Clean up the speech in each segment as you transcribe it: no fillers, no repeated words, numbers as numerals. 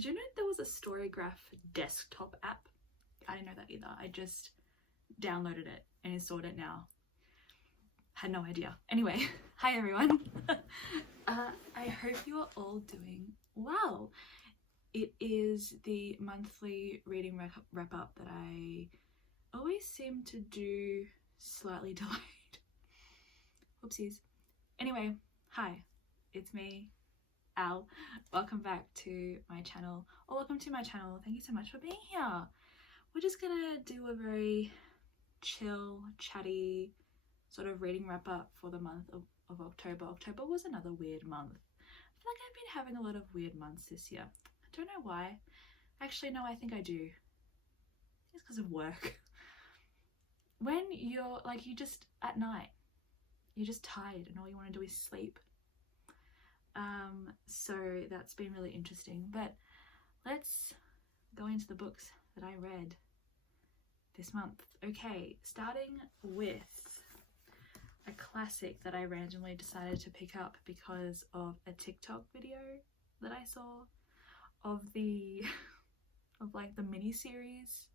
Did you know there was a Storygraph desktop app? I didn't know that either. I just downloaded it and installed it now. Had no idea. Anyway, hi everyone. I hope you are all doing well. It is the monthly reading wrap up that I always seem to do slightly delayed. Whoopsies. Anyway, hi, it's me, Al. Welcome back to my channel, or welcome to my channel. Thank you so much for being here. We're just gonna do a very chill, chatty sort of reading wrap up for the month of October. October was another weird month. I feel like I've been having a lot of weird months this year. I don't know why. Actually, no, I think I do. It's because of work. When you're like, you just at night, you're just tired and all you want to do is sleep. So that's been really interesting. But let's go into the books that I read this month. Okay, starting with a classic that I randomly decided to pick up because of a TikTok video that I saw of like the mini series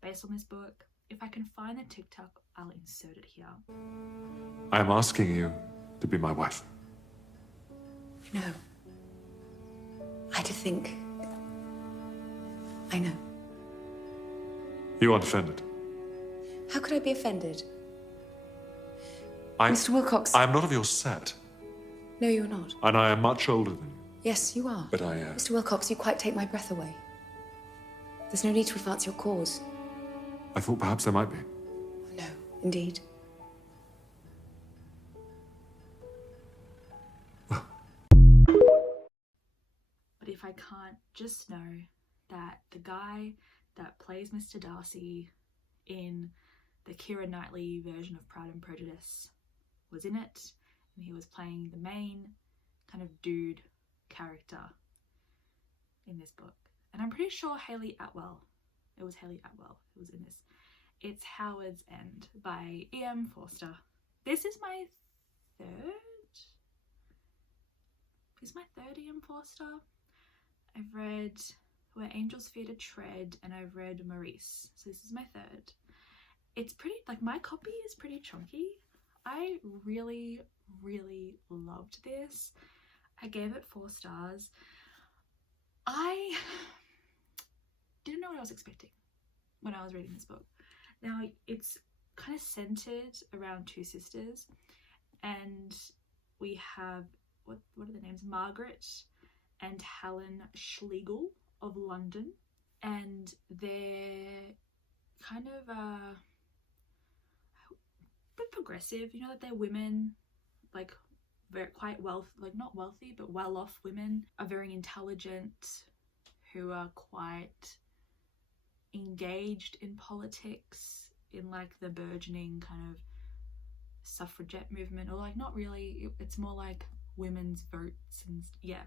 based on this book. If I can find the TikTok, I'll insert it here. I am asking you to be my wife. No. I had to think. I know. You aren't offended? How could I be offended? Mr. Wilcox. I am not of your set. No, you're not. And I am much older than you. Yes, you are. But I am. Mr. Wilcox, you quite take my breath away. There's no need to advance your cause. I thought perhaps there might be. No, indeed. Well. But if I can't just know that the guy that plays Mr. Darcy in the Keira Knightley version of Pride and Prejudice was in it, and he was playing the main kind of dude character in this book. And I'm pretty sure it was Hayley Atwell who was in this. It's Howard's End by E.M. Forster. This is my third E.M. Forster. I've read Where Angels Fear to Tread and I've read Maurice. So this is my third. It's pretty, like, my copy is pretty chunky. I really, really loved this. I gave it 4 stars. I didn't know what I was expecting when I was reading this book. Now, it's kind of centered around 2 sisters, and we have, what are the names? Margaret and Helen Schlegel of London, and they're kind of a bit progressive, you know, that they're women, like very quite not wealthy, but well-off women, are very intelligent, who are quite engaged in politics, in like the burgeoning kind of suffragette movement, or like not really, it's more like women's votes and yeah,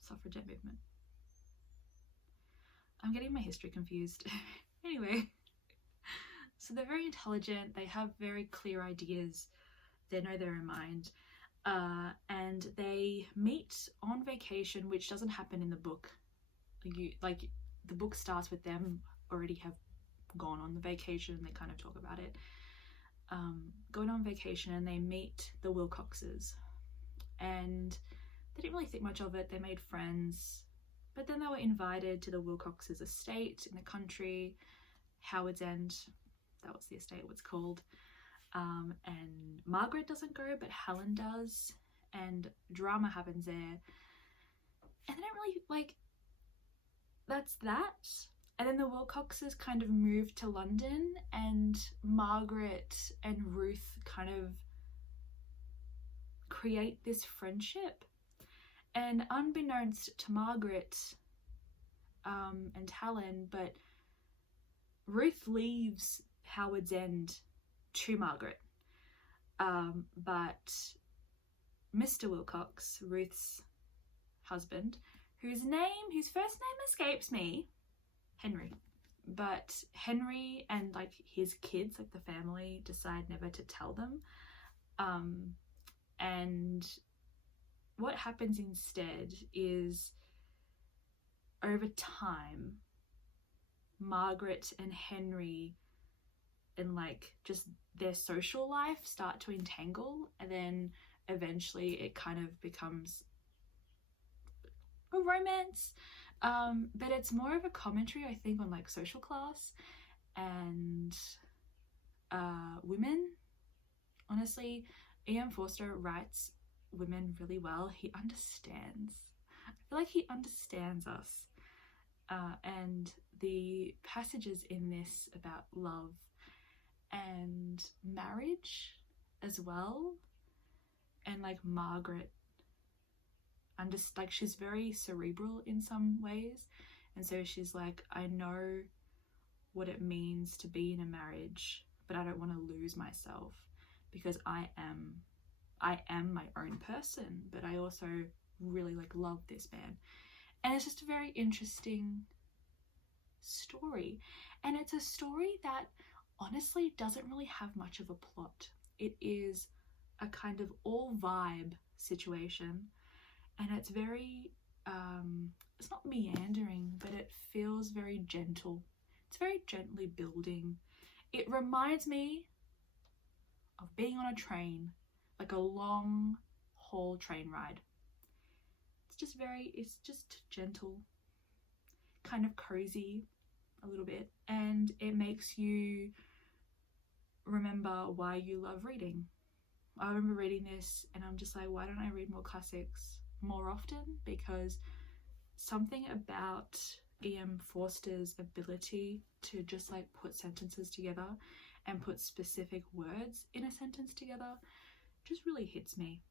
suffragette movement. I'm getting my history confused. Anyway, so they're very intelligent, they have very clear ideas, they know their own mind, and they meet on vacation, which doesn't happen in the book. The book starts with them already have gone on the vacation, and they kind of talk about it. Going on vacation, and they meet the Wilcoxes, and they didn't really think much of it. They made friends, but then they were invited to the Wilcoxes' estate in the country, Howard's End, that was the estate it was called, and Margaret doesn't go, but Helen does, and drama happens there, and they don't really, like, that's that. And then the Wilcoxes kind of moved to London, and Margaret and Ruth kind of create this friendship, and unbeknownst to Margaret and Helen, but Ruth leaves Howard's End to Margaret, but Mr. Wilcox, Ruth's husband, whose first name escapes me, Henry, but Henry and like his kids, like the family, decide never to tell them, and what happens instead is over time, Margaret and Henry and like just their social life start to entangle, and then eventually it kind of becomes a romance, but it's more of a commentary, I think, on like social class and women. Honestly, E.M. Forster writes women really well. He understands. I feel like he understands us. And the passages in this about love and marriage as well, and like Margaret, like she's very cerebral in some ways, and so she's like, I know what it means to be in a marriage, but I don't want to lose myself because I am my own person, but I also really like love this man. And it's just a very interesting story, and it's a story that honestly doesn't really have much of a plot. It is a kind of all vibe situation, and it's very it's not meandering, but it feels very gentle. It's very gently building. It reminds me of being on a train, like a long haul train ride. It's just gentle, kind of cozy a little bit, and it makes you remember why you love reading. I remember reading this and I'm just like, why don't I read more classics more often? Because something about E.M. Forster's ability to just like put sentences together and put specific words in a sentence together just really hits me.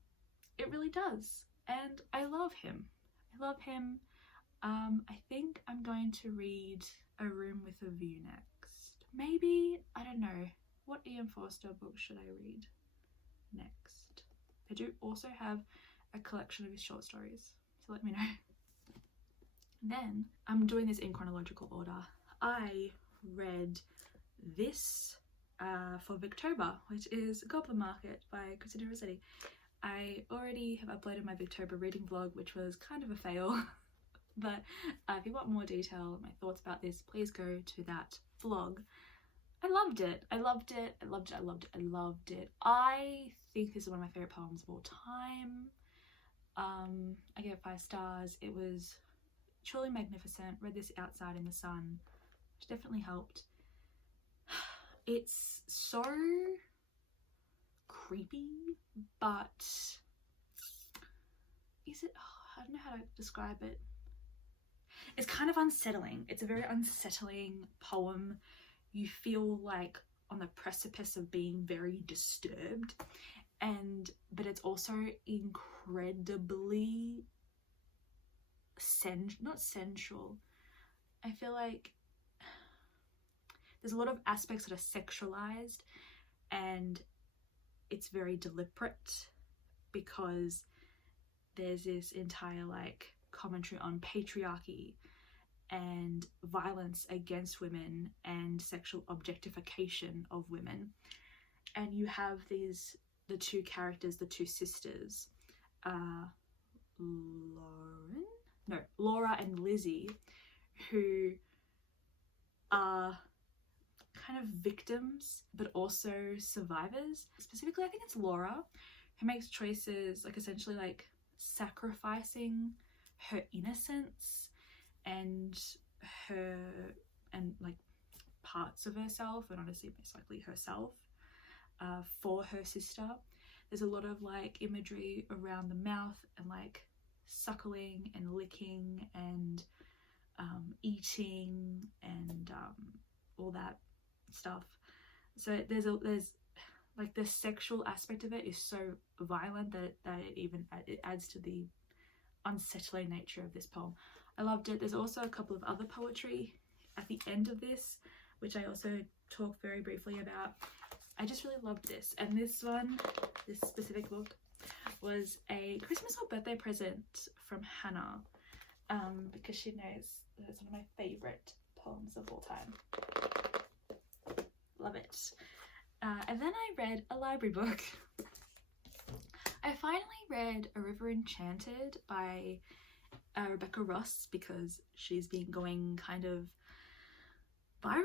It really does, and I love him. I think I'm going to read A Room with a View next. Maybe, I don't know, what E.M. Forster book should I read next? I do also have a collection of his short stories, so let me know. Then, I'm doing this in chronological order. I read this for Victober, which is Goblin Market by Christina Rossetti. I already have uploaded my Victober reading vlog, which was kind of a fail. But if you want more detail, my thoughts about this, please go to that vlog. I loved it. I think this is one of my favourite poems of all time. I gave it 5 stars. It was truly magnificent. Read this outside in the sun, which definitely helped. It's so creepy, but is it? I don't know how to describe it. It's kind of unsettling. It's a very unsettling poem. You feel like on the precipice of being very disturbed, but it's also incredibly not sensual. I feel like there's a lot of aspects that are sexualized, and it's very deliberate because there's this entire like commentary on patriarchy and violence against women and sexual objectification of women. And you have the two characters, the two sisters, Laura and Lizzie, who are kind of victims but also survivors. Specifically, I think it's Laura who makes choices like essentially like sacrificing her innocence and like parts of herself, and honestly most likely herself, for her sister. There's a lot of like imagery around the mouth and like suckling and licking and eating and all that stuff. So there's like the sexual aspect of it is so violent that it adds to the unsettling nature of this poem. I loved it. There's also a couple of other poetry at the end of this, which I also talk very briefly about. I just really loved this, and this specific book was a Christmas or birthday present from Hannah, because she knows that it's one of my favourite poems of all time. Love it. And then I read a library book. I finally read A River Enchanted by Rebecca Ross, because she's been going kind of viral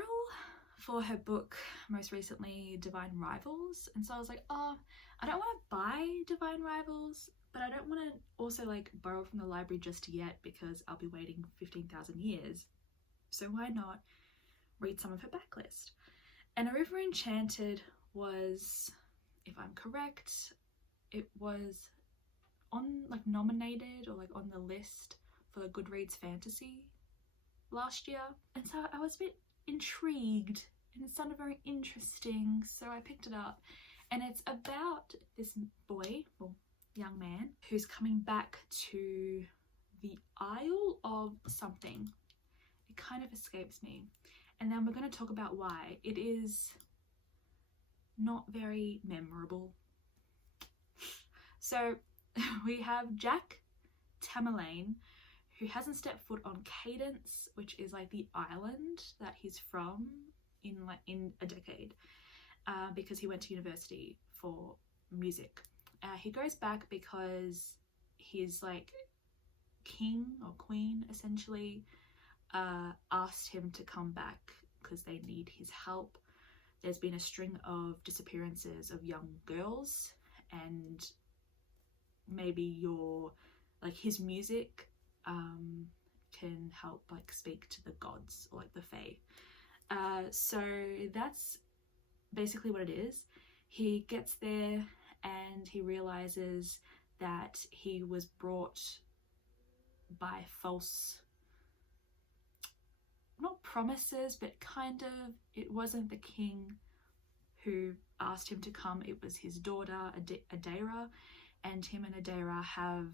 for her book, most recently Divine Rivals. And so I was like, oh, I don't want to buy Divine Rivals, but I don't want to also like borrow from the library just yet because I'll be waiting 15,000 years. So why not read some of her backlist? And A River Enchanted was, if I'm correct, it was on like nominated or like on the list for the Goodreads Fantasy last year. And so I was a bit intrigued and it sounded very interesting, so I picked it up. And it's about this boy, well, young man, who's coming back to the Isle of something. It kind of escapes me. And then we're going to talk about why. It is not very memorable. So we have Jack Tamerlane, who hasn't stepped foot on Cadence, which is like the island that he's from in a decade, because he went to university for music. He goes back because his like king or queen essentially asked him to come back because they need his help. There's been a string of disappearances of young girls, and maybe his music can help like speak to the gods or like the fae. So that's basically what it is. He gets there and he realizes that he was brought by false, not promises, but kind of, it wasn't the king who asked him to come, it was his daughter Adara, and him and Adara have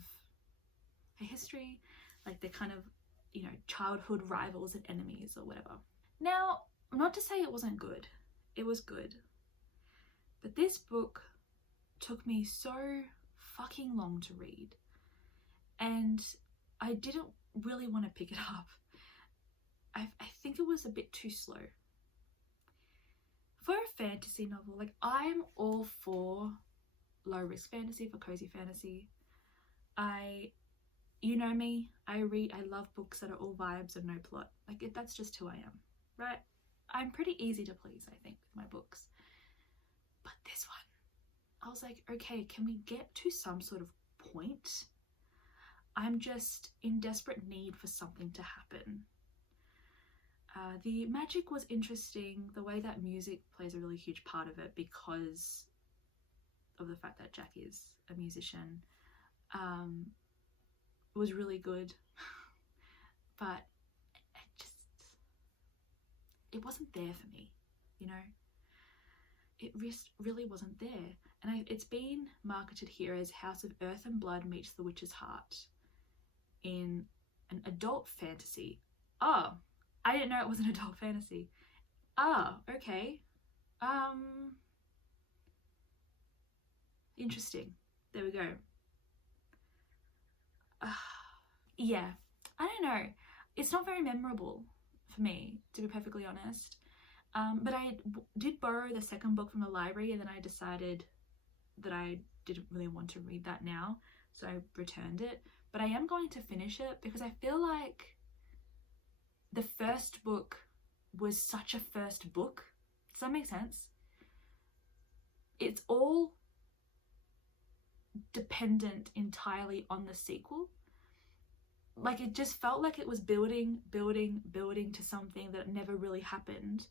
a history, like they're kind of, you know, childhood rivals and enemies or whatever. Now, not to say it wasn't good, it was good, but this book took me so fucking long to read, and I didn't really want to pick it up. I think it was a bit too slow. For a fantasy novel, like I'm all for low risk fantasy, for cozy fantasy. You know me, I love books that are all vibes and no plot. Like that's just who I am, right? I'm pretty easy to please, I think, with my books. But this one, I was like, okay, can we get to some sort of point? I'm just in desperate need for something to happen. The magic was interesting, the way that music plays a really huge part of it because of the fact that Jack is a musician. It was really good, but it wasn't there for me, you know? It really wasn't there. And it's been marketed here as House of Earth and Blood meets The Witch's Heart in an adult fantasy. Oh, I didn't know it was an adult fantasy. Oh, okay. Interesting. There we go. Yeah, I don't know. It's not very memorable for me, to be perfectly honest. But I did borrow the second book from the library, and then I decided that I didn't really want to read that now, so I returned it. But I am going to finish it because I feel like the first book was such a first book. Does that make sense? It's all dependent entirely on the sequel. Like it just felt like it was building to something that never really happened,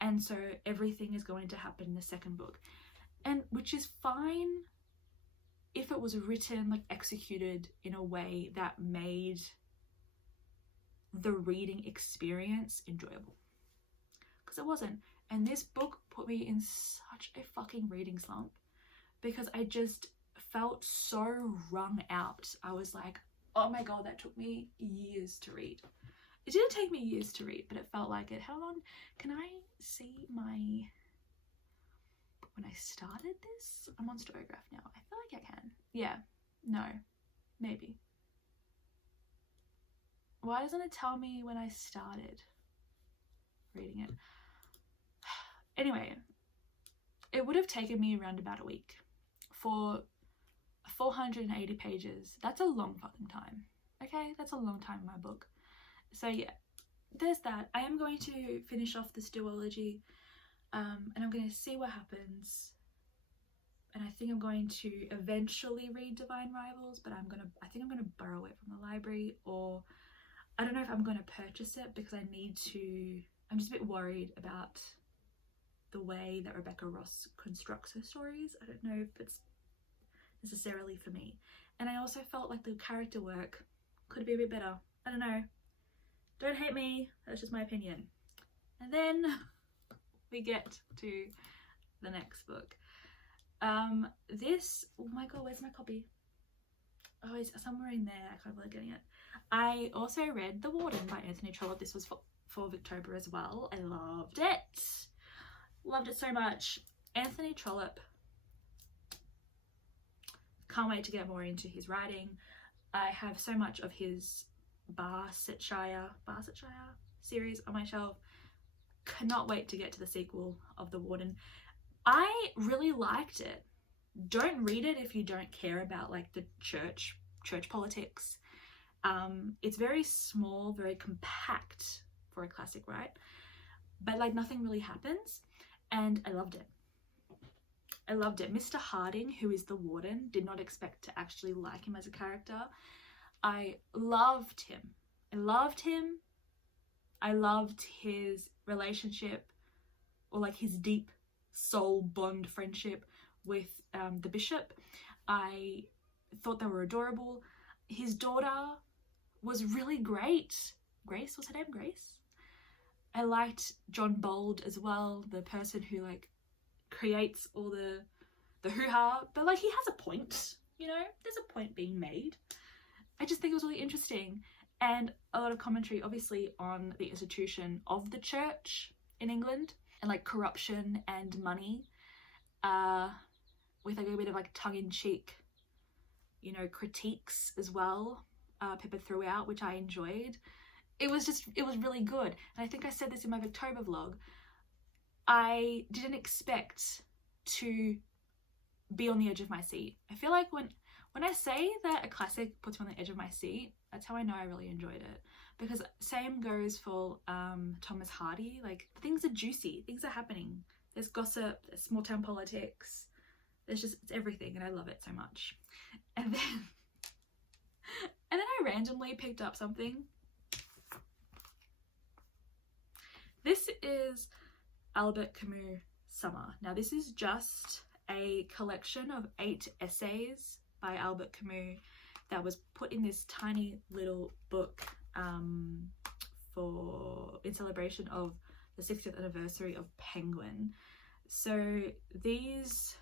and so everything is going to happen in the second book, and which is fine if it was written, like executed in a way that made the reading experience enjoyable, because it wasn't. And this book put me in such a fucking reading slump because I just felt so wrung out. I was like, oh my god, that took me years to read. It didn't take me years to read, but it felt like it. How long? Can I see my... when I started this? I'm on Storygraph now. I feel like I can. Yeah. No. Maybe. Why doesn't it tell me when I started reading it? Anyway, it would have taken me around about a week for 480 pages. That's a long fucking time. Okay, that's a long time in my book. So yeah, there's that. I am going to finish off this duology, and I'm going to see what happens. And I think I'm going to eventually read Divine Rivals, but I think I'm gonna borrow it from the library, or I don't know if I'm going to purchase it, because I'm just a bit worried about the way that Rebecca Ross constructs her stories. I don't know if it's necessarily for me. And I also felt like the character work could be a bit better. I don't know. Don't hate me, that's just my opinion. And then we get to the next book. Oh my god, where's my copy? Oh, it's somewhere in there. I can't believe getting it. I also read The Warden by Anthony Trollope. This was for October as well. I loved it. Loved it so much. Anthony Trollope. Can't wait to get more into his writing. I have so much of his Barsetshire series on my shelf. Cannot wait to get to the sequel of The Warden. I really liked it. Don't read it if you don't care about like the church politics. It's very small, very compact for a classic, right? But like nothing really happens, and I loved it. I loved it. Mr. Harding, who is the Warden, did not expect to actually like him as a character. I loved him. I loved him. I loved his relationship, or like his deep soul bond friendship with the bishop. I thought they were adorable. His daughter was really great. Grace, was her name Grace? I liked John Bold as well, the person who like creates all the hoo-ha, but like he has a point, you know, there's a point being made. I just think it was really interesting, and a lot of commentary obviously on the institution of the church in England, and like corruption and money, with like a bit of like tongue-in-cheek, you know, critiques as well, peppered throughout, which I enjoyed. It was really good. And I think I said this in my October vlog. I didn't expect to be on the edge of my seat. I feel like when I say that a classic puts me on the edge of my seat, that's how I know I really enjoyed it. Because same goes for Thomas Hardy. Like, things are juicy, things are happening. There's gossip, there's small town politics, it's everything, and I love it so much. And then I randomly picked up something. This is Albert Camus' Summer. Now this is just a collection of 8 essays by Albert Camus that was put in this tiny little book in celebration of the 60th anniversary of Penguin. So these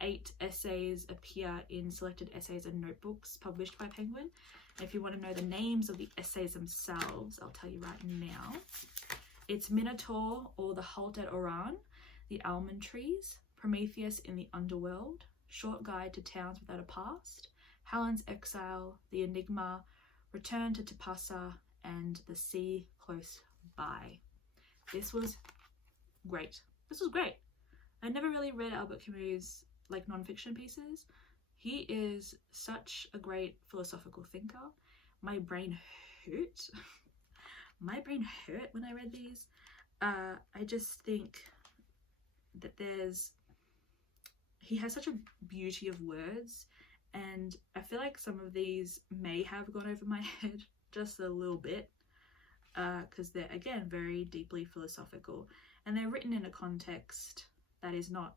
8 essays appear in selected essays and notebooks published by Penguin. And if you want to know the names of the essays themselves, I'll tell you right now. It's Minotaur, or The Halt at Oran, The Almond Trees, Prometheus in the Underworld, Short Guide to Towns Without a Past, Hallin's Exile, The Enigma, Return to Tipasa, and The Sea Close By. This was great. This was great. I never really read Albert Camus' like non-fiction pieces. He is such a great philosophical thinker. My brain hurt. My brain hurt when I read these. I just think that he has such a beauty of words, and I feel like some of these may have gone over my head just a little bit, because they're, again, very deeply philosophical, and they're written in a context that is not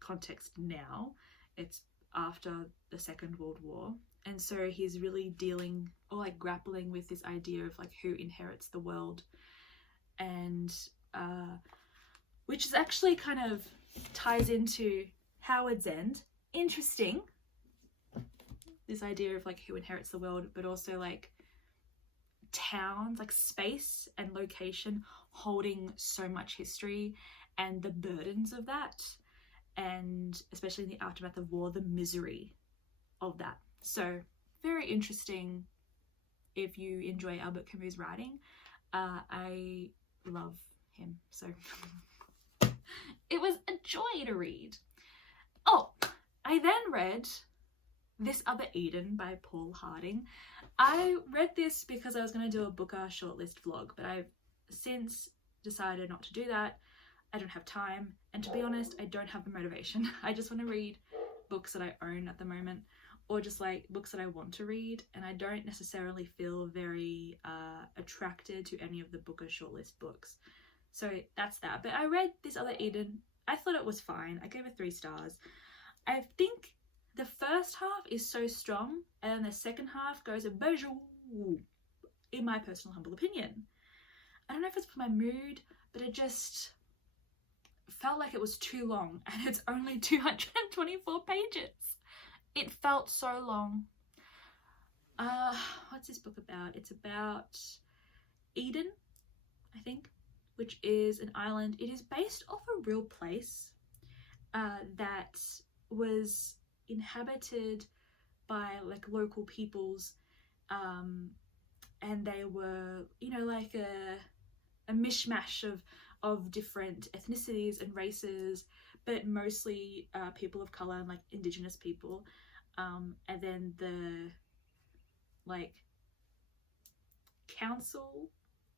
context now. It's after the Second World War, and so he's really dealing, or like grappling with, this idea of like who inherits the world, and which is actually kind of ties into Howard's End. Interesting, this idea of like who inherits the world, but also like towns, like space and location holding so much history, and the burdens of that, and especially in the aftermath of war, the misery of that. So very interesting if you enjoy Albert Camus' writing. I love him, so it was a joy to read. Oh, I then read This Other Eden by Paul Harding. I read this because I was going to do a Booker shortlist vlog, but I've since decided not to do that. I don't have time, and to be honest, I don't have the motivation. I just want to read books that I own at the moment, or just like books that I want to read, and I don't necessarily feel very attracted to any of the Booker shortlist books. So that's that. But I read this other Eden. I thought it was fine. I gave it 3 stars. I think the first half is so strong, and then the second half goes a bonjour, in my personal humble opinion. I don't know if it's for my mood, but it just felt like it was too long, and it's only 224 pages. It felt so long. What's this book about? It's about Eden, I think, which is an island. It is based off a real place that was inhabited by like local peoples, and they were, you know, like a mishmash of different ethnicities and races, but mostly people of color and like indigenous people, and then the like council,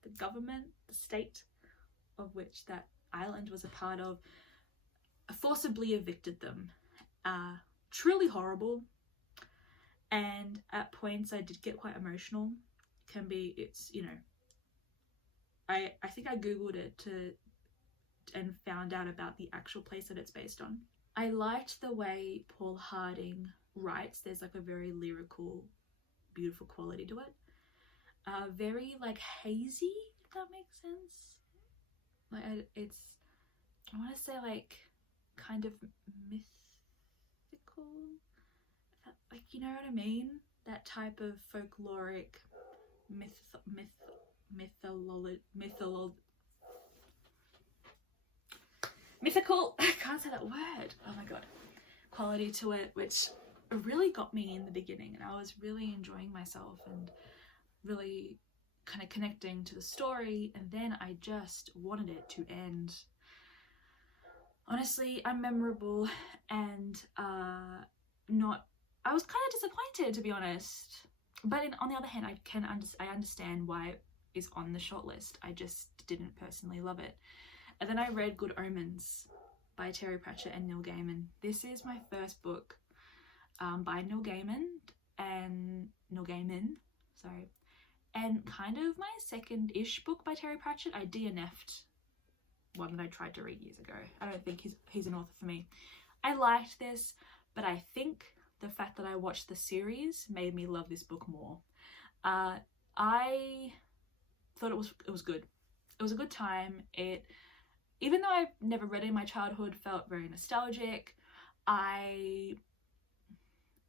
the government, the state of which that island was a part of, forcibly evicted them. Truly horrible, and at points I did get quite emotional. It's, you know, I think I googled it and found out about the actual place that it's based on. I liked the way Paul Harding writes. There's like a very lyrical, beautiful quality to it. Very like hazy, if that makes sense. Like I want to say like kind of mythical, like, you know what I mean? That type of folkloric mythical, I can't say that word, oh my god, quality to it, which really got me in the beginning, and I was really enjoying myself and really kind of connecting to the story, and then I just wanted it to end. Honestly, unmemorable, and I was kind of disappointed, to be honest. But on the other hand, I understand why it is on the shortlist. I just didn't personally love it. And then I read Good Omens by Terry Pratchett and Neil Gaiman. This is my first book by Neil Gaiman, and kind of my second-ish book by Terry Pratchett. I DNF'd one that I tried to read years ago. I don't think he's an author for me. I liked this, but I think the fact that I watched the series made me love this book more. I thought it was good. It was a good time. Even though I've never read it in my childhood, felt very nostalgic. I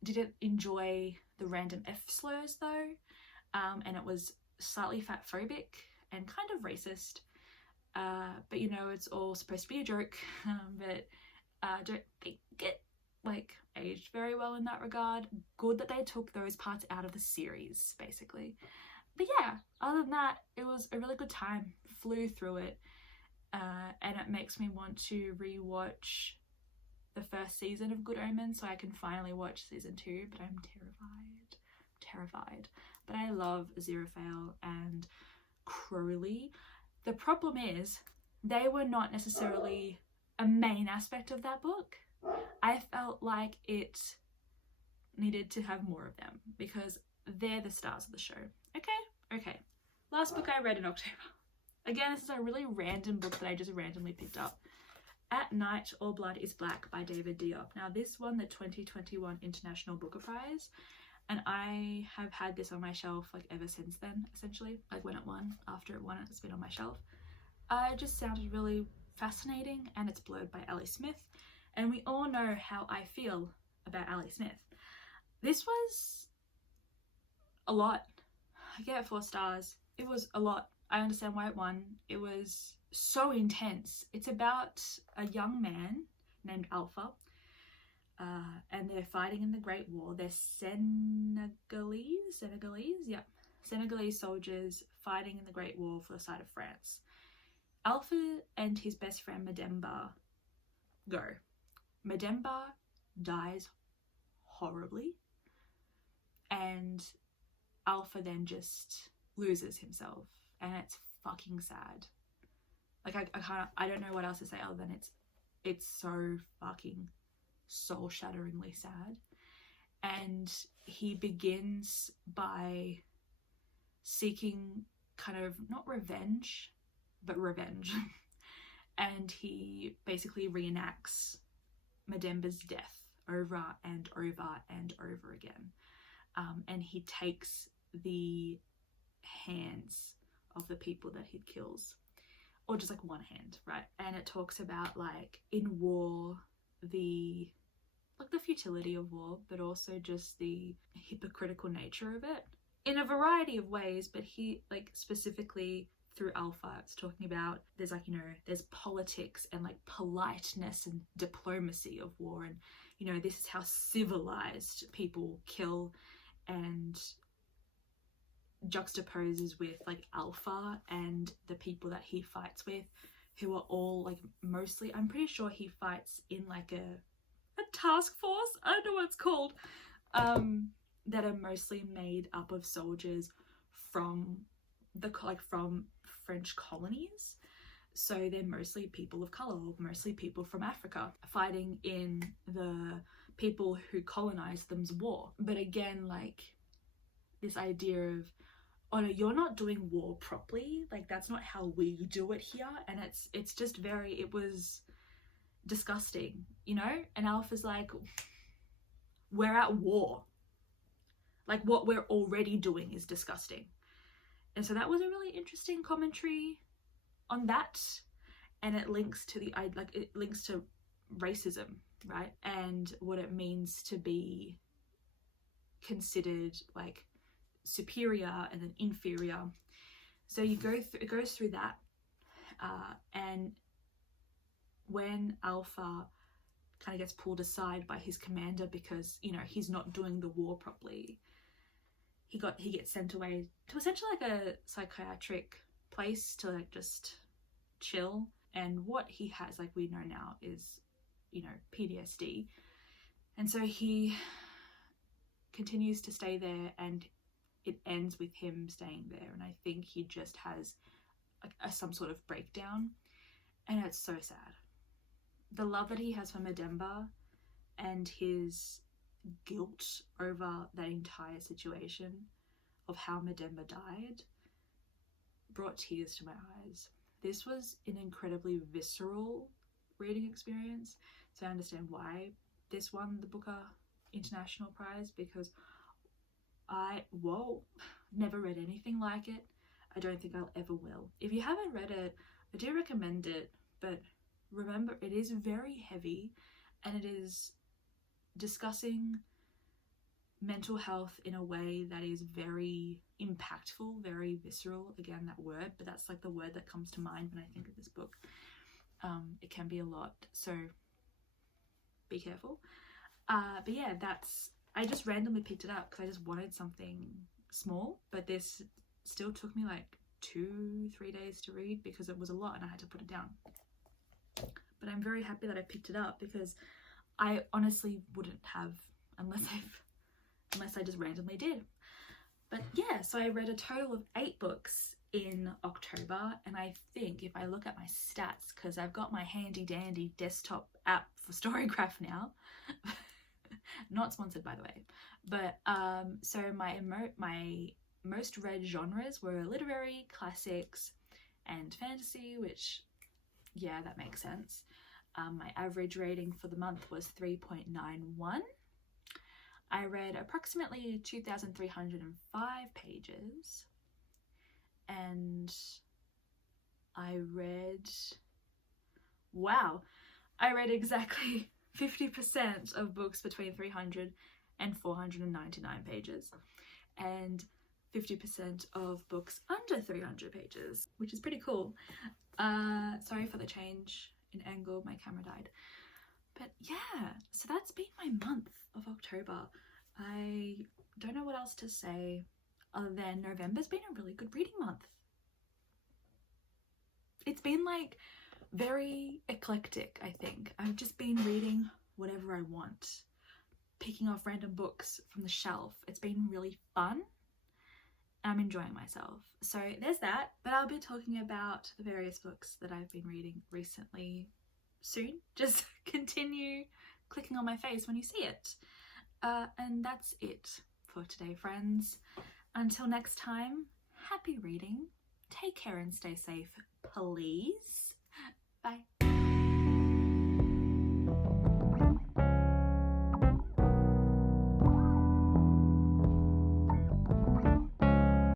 didn't enjoy the random F slurs though, and it was slightly fat-phobic and kind of racist. But you know, it's all supposed to be a joke, but don't think it like aged very well in that regard. Good that they took those parts out of the series, basically. But yeah, other than that, it was a really good time. Flew through it, and it makes me want to rewatch the first season of Good Omens so I can finally watch season 2, but I'm terrified. But I love Aziraphale and Crowley. The problem is they were not necessarily a main aspect of that book. I felt like it needed to have more of them because they're the stars of the show. Okay. Last book I read in October. Again, this is a really random book that I just randomly picked up. At Night, All Blood is Black by David Diop. Now this won the 2021 International Booker Prize, and I have had this on my shelf like ever since then, essentially. Like when it won, after it won, it's been on my shelf. It just sounded really fascinating, and it's blurred by Allie Smith, and we all know how I feel about Allie Smith. This was a lot. I gave it 4 stars. It was a lot. I understand why it won. It was so intense. It's about a young man named Alpha, and they're fighting in the Great War. They're Senegalese soldiers fighting in the Great War for the side of France. Alpha and his best friend Mademba go. Mademba dies horribly, and Alpha then just loses himself, and it's fucking sad. Like I don't know what else to say other than it's so fucking soul-shatteringly sad. And he begins by seeking kind of not revenge, but revenge. And he basically reenacts Mademba's death over and over and over again. And he takes the hands of the people that he kills, or just like one hand, right? And it talks about like in war, the futility of war, but also just the hypocritical nature of it in a variety of ways. But he, like, specifically through Alpha, it's talking about there's like, you know, there's politics and like politeness and diplomacy of war, and you know, this is how civilized people kill, and juxtaposes with like Alpha and the people that he fights with, who are all like mostly, I'm pretty sure he fights in like a task force, I don't know what it's called, that are mostly made up of soldiers from from French colonies. So they're mostly people of color, mostly people from Africa, fighting in the people who colonized them's war. But again, like this idea of, oh no, you're not doing war properly, like that's not how we do it here. And it's just very, it was disgusting, you know. And Alpha's like, we're at war, like what we're already doing is disgusting. And so that was a really interesting commentary on that, and it links to it links to racism, right, and what it means to be considered like superior and then inferior. So you go through, it goes through that, and when Alpha kind of gets pulled aside by his commander because, you know, he's not doing the war properly, he gets sent away to essentially like a psychiatric place to like just chill. And what he has, like we know now, is, you know, PTSD. And so he continues to stay there, and it ends with him staying there. And I think he just has some sort of breakdown, and it's so sad. The love that he has for Mademba and his guilt over that entire situation of how Mademba died brought tears to my eyes. This was an incredibly visceral reading experience, so I understand why this won the Booker International Prize, because never read anything like it. I don't think I'll ever will. If you haven't read it, I do recommend it, but remember, it is very heavy, and it is discussing mental health in a way that is very impactful, very visceral. Again, that word, but that's like the word that comes to mind when I think of this book. It can be a lot, so be careful. But yeah, I just randomly picked it up because I just wanted something small, but this still took me like 2-3 days to read because it was a lot and I had to put it down. But I'm very happy that I picked it up, because I honestly wouldn't have unless I just randomly did. But yeah, so I read a total of 8 books in October, and I think if I look at my stats, because I've got my handy dandy desktop app for Storygraph now, not sponsored by the way, but so my most read genres were literary, classics, and fantasy, which, yeah, that makes sense. My average rating for the month was 3.91. I read approximately 2,305 pages, and I read exactly 50% of books between 300 and 499 pages, and 50% of books under 300 pages, which is pretty cool. Sorry for the change in angle, my camera died. But yeah, so that's been my month of October. I don't know what else to say other than November's been a really good reading month. It's been like very eclectic, I think. I've just been reading whatever I want, picking off random books from the shelf. It's been really fun. I'm enjoying myself. So there's that, but I'll be talking about the various books that I've been reading recently soon. Just continue clicking on my face when you see it. And that's it for today, friends. Until next time, happy reading. Take care and stay safe, please. Bye.